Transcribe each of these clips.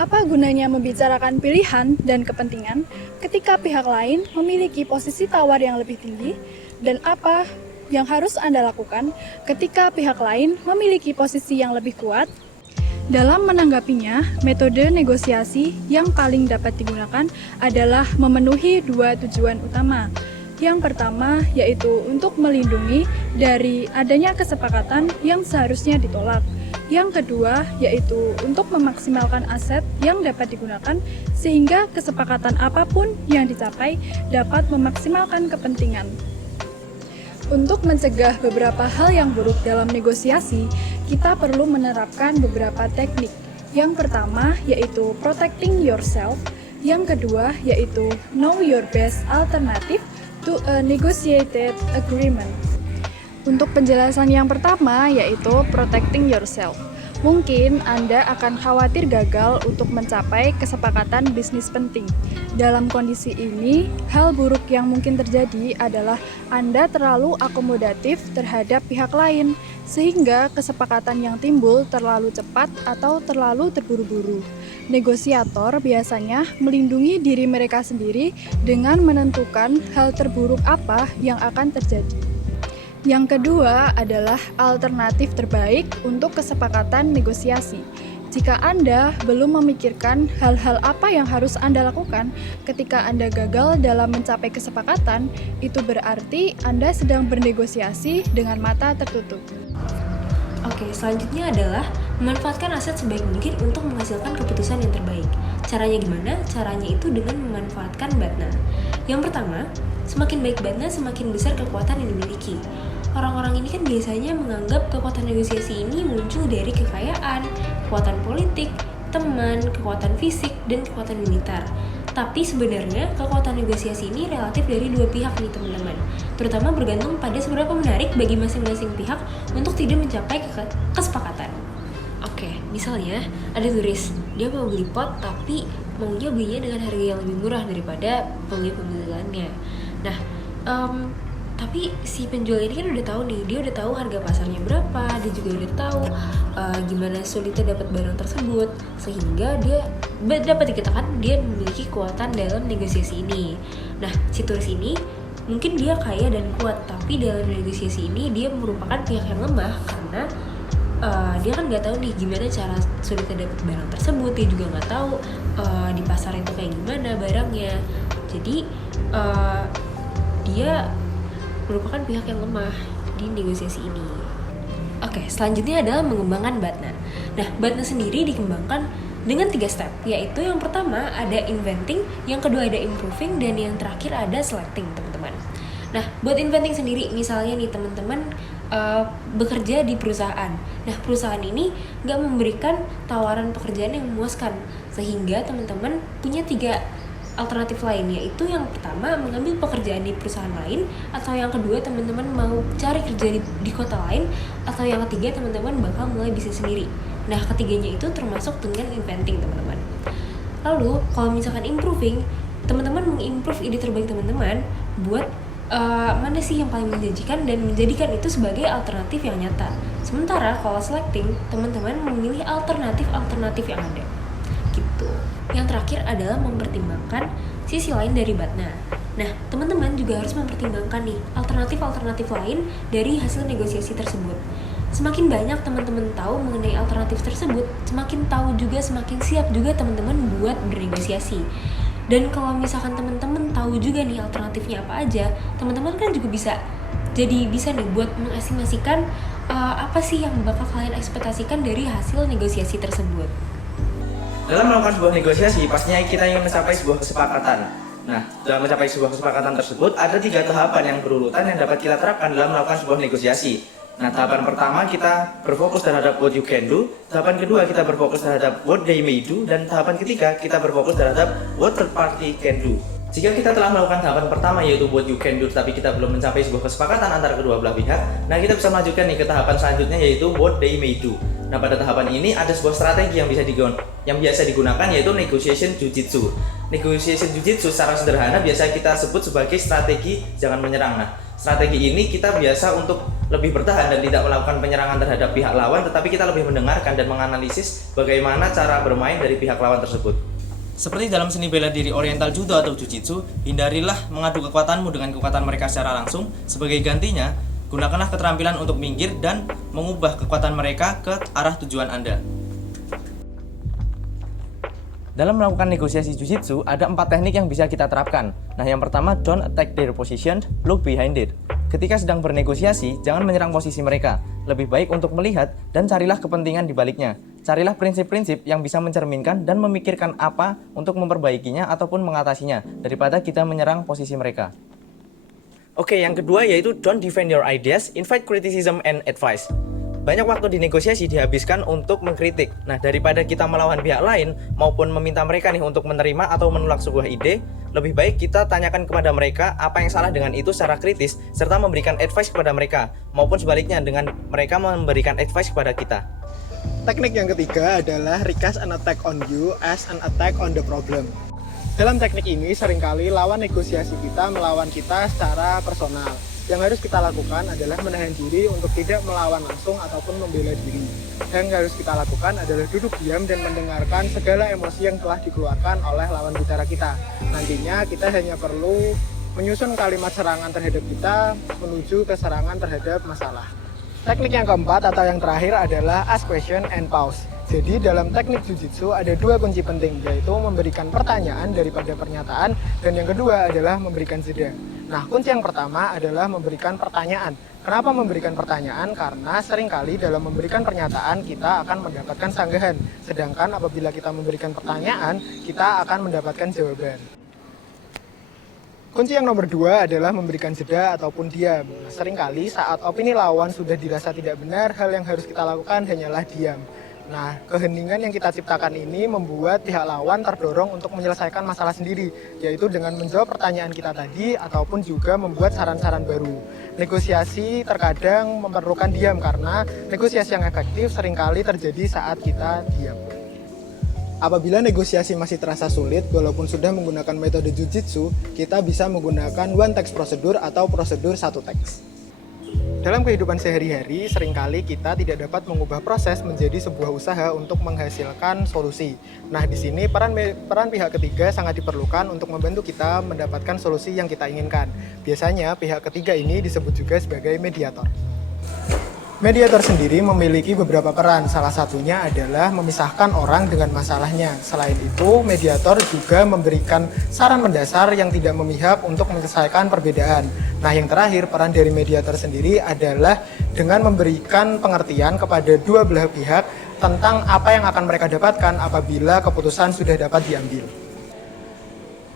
Apa gunanya membicarakan pilihan dan kepentingan ketika pihak lain memiliki posisi tawar yang lebih tinggi, dan apa yang harus Anda lakukan ketika pihak lain memiliki posisi yang lebih kuat? Dalam menanggapinya, metode negosiasi yang paling dapat digunakan adalah memenuhi dua tujuan utama. Yang pertama yaitu untuk melindungi dari adanya kesepakatan yang seharusnya ditolak. Yang kedua yaitu untuk memaksimalkan aset yang dapat digunakan sehingga kesepakatan apapun yang dicapai dapat memaksimalkan kepentingan. Untuk mencegah beberapa hal yang buruk dalam negosiasi, kita perlu menerapkan beberapa teknik. Yang pertama yaitu protecting yourself, yang kedua yaitu know your best alternative to a negotiated agreement. Untuk penjelasan yang pertama yaitu protecting yourself. Mungkin Anda akan khawatir gagal untuk mencapai kesepakatan bisnis penting. Dalam kondisi ini, hal buruk yang mungkin terjadi adalah Anda terlalu akomodatif terhadap pihak lain, sehingga kesepakatan yang timbul terlalu cepat atau terlalu terburu-buru. Negosiator biasanya melindungi diri mereka sendiri dengan menentukan hal terburuk apa yang akan terjadi. Yang kedua adalah alternatif terbaik untuk kesepakatan negosiasi. Jika Anda belum memikirkan hal-hal apa yang harus Anda lakukan ketika Anda gagal dalam mencapai kesepakatan, itu berarti Anda sedang bernegosiasi dengan mata tertutup. Oke, selanjutnya adalah memanfaatkan aset sebaik mungkin untuk menghasilkan keputusan yang terbaik. Caranya gimana? Caranya itu dengan memanfaatkan BATNA. Yang pertama, semakin baik BATNA, semakin besar kekuatan yang dimiliki. Orang-orang ini kan biasanya menganggap kekuatan negosiasi ini muncul dari kekayaan, kekuatan politik, teman, kekuatan fisik, dan kekuatan militer. Tapi sebenarnya kekuatan negosiasi ini relatif dari dua pihak nih teman-teman. Terutama bergantung pada seberapa menarik bagi masing-masing pihak untuk tidak mencapai kesepakatan. Oke, misalnya ada turis, dia mau beli pot tapi maunya belinya dengan harga yang lebih murah daripada pembeli lainnya. Nah, tapi si penjual ini kan udah tahu nih, dia udah tahu harga pasarnya berapa, dia juga udah tahu gimana sulitnya dapat barang tersebut, sehingga dia dapat dikatakan dia memiliki kekuatan dalam negosiasi ini. Nah, si turis ini mungkin dia kaya dan kuat, tapi dalam negosiasi ini dia merupakan pihak yang lemah karena dia kan nggak tahu nih gimana cara sulitnya dapat barang tersebut, dia juga nggak tahu di pasar itu kayak gimana barangnya. Jadi dia merupakan pihak yang lemah di negosiasi ini. Oke, selanjutnya adalah mengembangkan BATNA. Nah, BATNA sendiri dikembangkan dengan 3 step, yaitu yang pertama ada inventing, yang kedua ada improving, dan yang terakhir ada selecting, teman-teman. Nah, buat inventing sendiri, misalnya nih teman-teman bekerja di perusahaan. Nah, perusahaan ini nggak memberikan tawaran pekerjaan yang memuaskan, sehingga teman-teman punya 3 alternatif lain, yaitu yang pertama mengambil pekerjaan di perusahaan lain, atau yang kedua teman-teman mau cari kerja di kota lain, atau yang ketiga teman-teman bakal mulai bisnis sendiri. Nah, ketiganya itu termasuk dengan inventing, teman-teman. Lalu kalau misalkan improving, teman-teman mengimprove ide terbaik teman-teman buat mana sih yang paling menjanjikan dan menjadikan itu sebagai alternatif yang nyata. Sementara kalau selecting, teman-teman memilih alternatif yang ada. Gitu. Yang terakhir adalah mempertimbangkan sisi lain dari BATNA. Nah, teman-teman juga harus mempertimbangkan nih alternatif-alternatif lain dari hasil negosiasi tersebut. Semakin banyak teman-teman tahu mengenai alternatif tersebut, semakin tahu juga, semakin siap juga teman-teman buat bernegosiasi. Dan kalau misalkan teman-teman tahu juga nih alternatifnya apa aja, teman-teman kan juga bisa nih buat mengestimasikan apa sih yang bakal kalian ekspektasikan dari hasil negosiasi tersebut. Dalam melakukan sebuah negosiasi, pastinya kita ingin mencapai sebuah kesepakatan. Nah, dalam mencapai sebuah kesepakatan tersebut, ada 3 tahapan yang berurutan yang dapat kita terapkan dalam melakukan sebuah negosiasi. Nah, tahapan pertama kita berfokus terhadap what you can do, tahapan kedua kita berfokus terhadap what they may do, dan tahapan ketiga kita berfokus terhadap what third party can do. Jika kita telah melakukan tahapan pertama yaitu what you can do, tapi kita belum mencapai sebuah kesepakatan antara kedua belah pihak, nah kita bisa melanjutkan nih ke tahapan selanjutnya yaitu what they may do. Nah, pada tahapan ini ada sebuah strategi yang biasa digunakan yaitu negotiation jujitsu. Negotiation jujitsu secara sederhana biasa kita sebut sebagai strategi jangan menyerang. Nah, strategi ini kita biasa untuk lebih bertahan dan tidak melakukan penyerangan terhadap pihak lawan, tetapi kita lebih mendengarkan dan menganalisis bagaimana cara bermain dari pihak lawan tersebut. Seperti dalam seni bela diri Oriental Judo atau Jujitsu, hindarilah mengadu kekuatanmu dengan kekuatan mereka secara langsung. Sebagai gantinya, gunakanlah keterampilan untuk minggir dan mengubah kekuatan mereka ke arah tujuan Anda. Dalam melakukan negosiasi Jujitsu, ada 4 teknik yang bisa kita terapkan. Nah, yang pertama, don't attack their position, look behind it. Ketika sedang bernegosiasi, jangan menyerang posisi mereka. Lebih baik untuk melihat dan carilah kepentingan di baliknya. Carilah prinsip-prinsip yang bisa mencerminkan dan memikirkan apa untuk memperbaikinya ataupun mengatasinya, daripada kita menyerang posisi mereka. Oke, yang kedua yaitu don't defend your ideas, invite criticism and advice. Banyak waktu di negosiasi dihabiskan untuk mengkritik. Nah, daripada kita melawan pihak lain maupun meminta mereka nih untuk menerima atau menolak sebuah ide, lebih baik kita tanyakan kepada mereka apa yang salah dengan itu secara kritis, serta memberikan advice kepada mereka, maupun sebaliknya dengan mereka memberikan advice kepada kita. Teknik yang ketiga adalah recast an attack on you as an attack on the problem. Dalam teknik ini seringkali lawan negosiasi kita melawan kita secara personal. Yang harus kita lakukan adalah menahan diri untuk tidak melawan langsung ataupun membela diri. Dan yang harus kita lakukan adalah duduk diam dan mendengarkan segala emosi yang telah dikeluarkan oleh lawan bicara kita. Nantinya kita hanya perlu menyusun kalimat serangan terhadap kita menuju ke serangan terhadap masalah. Teknik yang keempat atau yang terakhir adalah ask question and pause. Jadi dalam teknik Jujitsu ada 2 kunci penting, yaitu memberikan pertanyaan daripada pernyataan, dan yang kedua adalah memberikan jeda. Nah, kunci yang pertama adalah memberikan pertanyaan. Kenapa memberikan pertanyaan? Karena seringkali dalam memberikan pernyataan kita akan mendapatkan sanggahan, sedangkan apabila kita memberikan pertanyaan, kita akan mendapatkan jawaban. Kunci yang nomor 2 adalah memberikan jeda ataupun diam. Seringkali saat opini lawan sudah dirasa tidak benar, hal yang harus kita lakukan hanyalah diam. Nah, keheningan yang kita ciptakan ini membuat pihak lawan terdorong untuk menyelesaikan masalah sendiri, yaitu dengan menjawab pertanyaan kita tadi ataupun juga membuat saran-saran baru. Negosiasi terkadang memerlukan diam karena negosiasi yang efektif seringkali terjadi saat kita diam. Apabila negosiasi masih terasa sulit, walaupun sudah menggunakan metode Jujitsu, kita bisa menggunakan one text prosedur atau prosedur 1 teks. Dalam kehidupan sehari-hari, seringkali kita tidak dapat mengubah proses menjadi sebuah usaha untuk menghasilkan solusi. Nah, di sini peran pihak ketiga sangat diperlukan untuk membantu kita mendapatkan solusi yang kita inginkan. Biasanya, pihak ketiga ini disebut juga sebagai mediator. Mediator sendiri memiliki beberapa peran, salah satunya adalah memisahkan orang dengan masalahnya. Selain itu, mediator juga memberikan saran mendasar yang tidak memihak untuk menyelesaikan perbedaan. Nah, yang terakhir, peran dari mediator sendiri adalah dengan memberikan pengertian kepada dua belah pihak tentang apa yang akan mereka dapatkan apabila keputusan sudah dapat diambil.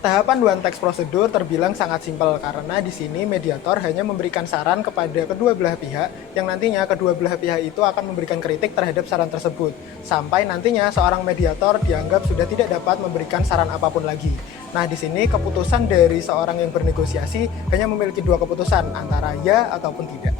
Tahapan one text prosedur terbilang sangat simpel karena di sini mediator hanya memberikan saran kepada kedua belah pihak yang nantinya kedua belah pihak itu akan memberikan kritik terhadap saran tersebut sampai nantinya seorang mediator dianggap sudah tidak dapat memberikan saran apapun lagi. Nah, di sini keputusan dari seorang yang bernegosiasi hanya memiliki 2 keputusan, antara ya ataupun tidak.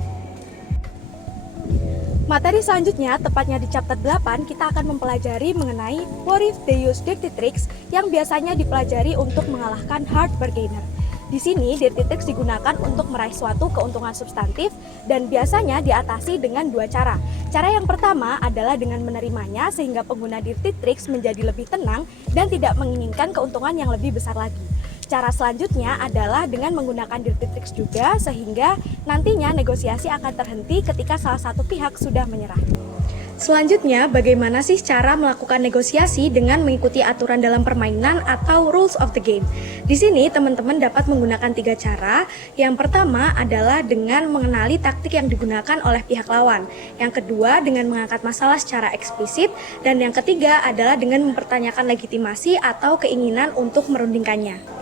Materi selanjutnya, tepatnya di chapter 8, kita akan mempelajari mengenai what if they use dirty tricks yang biasanya dipelajari untuk mengalahkan hard bargainer. Di sini, dirty tricks digunakan untuk meraih suatu keuntungan substantif dan biasanya diatasi dengan 2 cara. Cara yang pertama adalah dengan menerimanya sehingga pengguna dirty tricks menjadi lebih tenang dan tidak menginginkan keuntungan yang lebih besar lagi. Cara selanjutnya adalah dengan menggunakan dirty tricks juga sehingga nantinya negosiasi akan terhenti ketika salah satu pihak sudah menyerah. Selanjutnya, bagaimana sih cara melakukan negosiasi dengan mengikuti aturan dalam permainan atau rules of the game? Di sini teman-teman dapat menggunakan 3 cara. Yang pertama adalah dengan mengenali taktik yang digunakan oleh pihak lawan. Yang kedua dengan mengangkat masalah secara eksplisit. Dan yang ketiga adalah dengan mempertanyakan legitimasi atau keinginan untuk merundingkannya.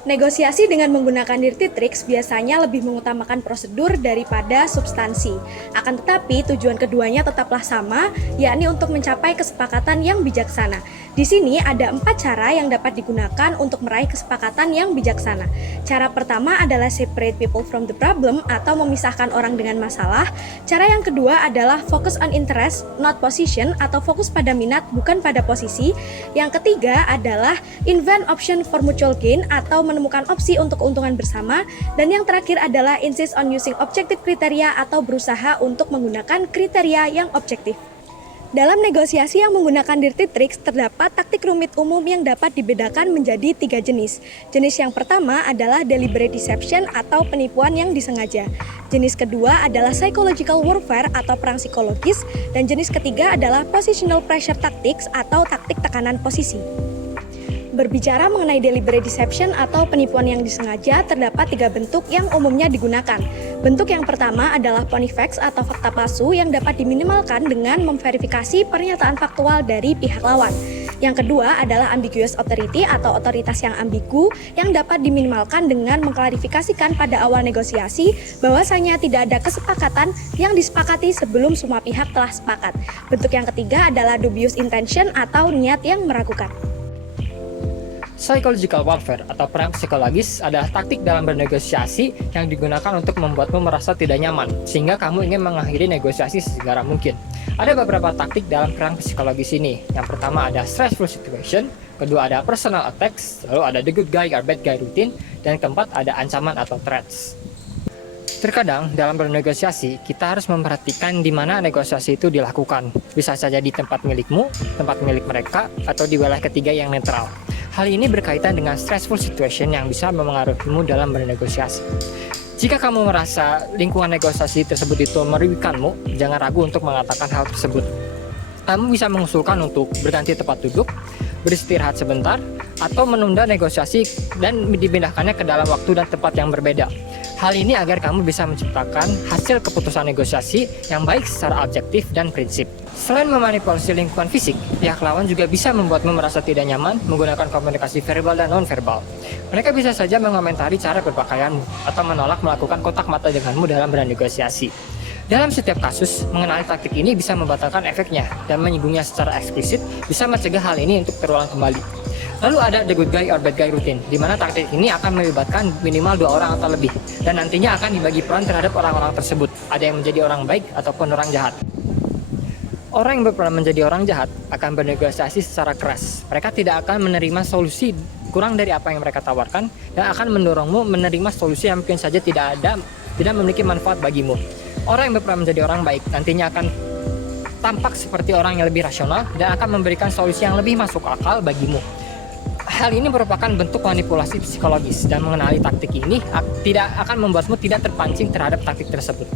Negosiasi dengan menggunakan dirty tricks biasanya lebih mengutamakan prosedur daripada substansi. Akan tetapi tujuan keduanya tetaplah sama, yakni untuk mencapai kesepakatan yang bijaksana. Di sini ada 4 cara yang dapat digunakan untuk meraih kesepakatan yang bijaksana. Cara pertama adalah separate people from the problem atau memisahkan orang dengan masalah. Cara yang kedua adalah focus on interest, not position atau fokus pada minat bukan pada posisi. Yang ketiga adalah invent option for mutual gain atau menemukan opsi untuk keuntungan bersama. Dan yang terakhir adalah insist on using objective criteria atau berusaha untuk menggunakan kriteria yang objektif. Dalam negosiasi yang menggunakan dirty tricks, terdapat taktik rumit umum yang dapat dibedakan menjadi 3 jenis. Jenis yang pertama adalah deliberate deception atau penipuan yang disengaja. Jenis kedua adalah psychological warfare atau perang psikologis. Dan jenis ketiga adalah positional pressure tactics atau taktik tekanan posisi. Berbicara mengenai deliberate deception atau penipuan yang disengaja, terdapat 3 bentuk yang umumnya digunakan. Bentuk yang pertama adalah pontifex atau fakta palsu yang dapat diminimalkan dengan memverifikasi pernyataan faktual dari pihak lawan. Yang kedua adalah ambiguous authority atau otoritas yang ambigu yang dapat diminimalkan dengan mengklarifikasikan pada awal negosiasi bahwasanya tidak ada kesepakatan yang disepakati sebelum semua pihak telah sepakat. Bentuk yang ketiga adalah dubious intention atau niat yang meragukan. Psychological warfare atau perang psikologis adalah taktik dalam bernegosiasi yang digunakan untuk membuatmu merasa tidak nyaman, sehingga kamu ingin mengakhiri negosiasi sesegera mungkin. Ada beberapa taktik dalam perang psikologis ini. Yang pertama ada stressful situation, kedua ada personal attacks, lalu ada the good guy or bad guy routine, dan keempat ada ancaman atau threats. Terkadang dalam bernegosiasi, kita harus memperhatikan di mana negosiasi itu dilakukan. Bisa saja di tempat milikmu, tempat milik mereka, atau di wilayah ketiga yang netral. Hal ini berkaitan dengan stressful situation yang bisa memengaruhimu dalam bernegosiasi. Jika kamu merasa lingkungan negosiasi tersebut itu merugikanmu, jangan ragu untuk mengatakan hal tersebut. Kamu bisa mengusulkan untuk berganti tempat duduk, beristirahat sebentar, atau menunda negosiasi dan dipindahkannya ke dalam waktu dan tempat yang berbeda. Hal ini agar kamu bisa menciptakan hasil keputusan negosiasi yang baik secara objektif dan prinsip. Selain memanipulasi lingkungan fisik, pihak lawan juga bisa membuatmu merasa tidak nyaman menggunakan komunikasi verbal dan non-verbal. Mereka bisa saja mengomentari cara berpakaianmu atau menolak melakukan kontak mata denganmu dalam bernegosiasi. Dalam setiap kasus, mengenali taktik ini bisa membatalkan efeknya dan menyinggungnya secara eksplisit bisa mencegah hal ini untuk terulang kembali. Lalu ada the good guy or bad guy routine, di mana taktik ini akan melibatkan minimal 2 orang atau lebih, dan nantinya akan dibagi peran terhadap orang-orang tersebut. Ada yang menjadi orang baik ataupun orang jahat. Orang yang berperan menjadi orang jahat akan bernegosiasi secara keras. Mereka tidak akan menerima solusi kurang dari apa yang mereka tawarkan, dan akan mendorongmu menerima solusi yang mungkin saja tidak memiliki manfaat bagimu. Orang yang berperan menjadi orang baik nantinya akan tampak seperti orang yang lebih rasional dan akan memberikan solusi yang lebih masuk akal bagimu. Hal ini merupakan bentuk manipulasi psikologis, dan mengenali taktik ini tidak akan membuatmu tidak terpancing terhadap taktik tersebut.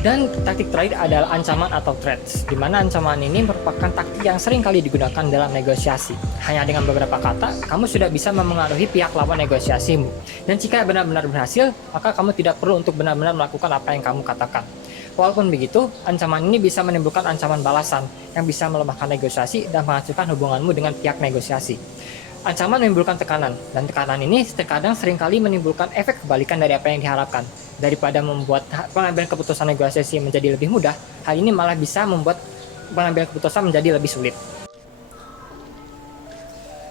Dan taktik terakhir adalah ancaman atau threats, di mana ancaman ini merupakan taktik yang sering kali digunakan dalam negosiasi. Hanya dengan beberapa kata, kamu sudah bisa memengaruhi pihak lawan negosiasimu. Dan jika benar-benar berhasil, maka kamu tidak perlu untuk benar-benar melakukan apa yang kamu katakan. Walaupun begitu, ancaman ini bisa menimbulkan ancaman balasan yang bisa melemahkan negosiasi dan menghancurkan hubunganmu dengan pihak negosiasi. Ancaman menimbulkan tekanan, dan tekanan ini terkadang seringkali menimbulkan efek kebalikan dari apa yang diharapkan. Daripada membuat pengambilan keputusan negosiasi menjadi lebih mudah, hal ini malah bisa membuat pengambilan keputusan menjadi lebih sulit.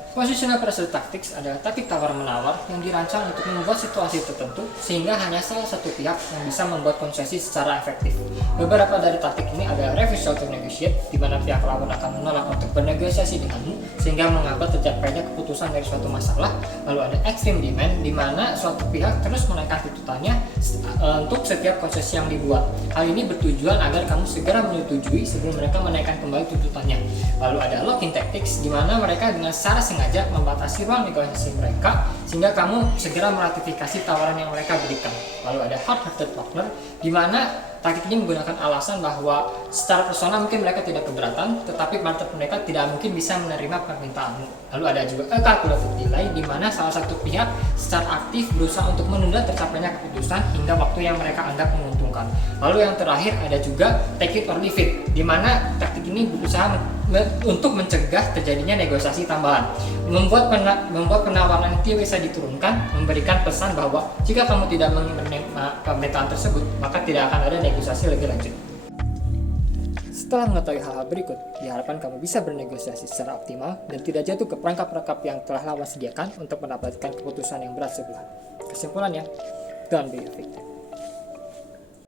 Positional pressure tactics adalah taktik tawar-menawar yang dirancang untuk membuat situasi tertentu sehingga hanya salah satu pihak yang bisa membuat konsesi secara efektif. Beberapa dari taktik ini adalah refusal to negotiate, di mana pihak lawan akan menolak untuk bernegosiasi denganmu sehingga menghambat tercapainya keputusan dari suatu masalah. Lalu ada extreme demand, di mana suatu pihak terus menaikkan tuntutannya untuk setiap konsesi yang dibuat. Hal ini bertujuan agar kamu segera menyetujui sebelum mereka menaikkan kembali tuntutannya. Lalu ada lock-in tactics, di mana mereka dengan secara sengaja membatasi ruang negosiasi mereka sehingga kamu segera meratifikasi tawaran yang mereka berikan. Lalu ada hard-hearted partner, di mana taktik ini menggunakan alasan bahwa secara personal mungkin mereka tidak keberatan, tetapi partner mereka tidak mungkin bisa menerima permintaanmu. Lalu ada juga calculated delay, di mana salah satu pihak secara aktif berusaha untuk menunda tercapainya keputusan hingga waktu yang mereka anggap menguntungkan. Lalu yang terakhir ada juga take it or leave it, di mana taktik ini berusaha untuk mencegah terjadinya negosiasi tambahan, membuat penawaran yang tidak bisa diturunkan, memberikan pesan bahwa jika kamu tidak menerima permintaan tersebut, maka tidak akan ada negosiasi lebih lanjut. Setelah mengetahui hal-hal berikut, diharapkan kamu bisa bernegosiasi secara optimal dan tidak jatuh ke perangkap-perangkap yang telah lawan sediakan untuk mendapatkan keputusan yang berat sebelah. Kesimpulannya, don't be a victim.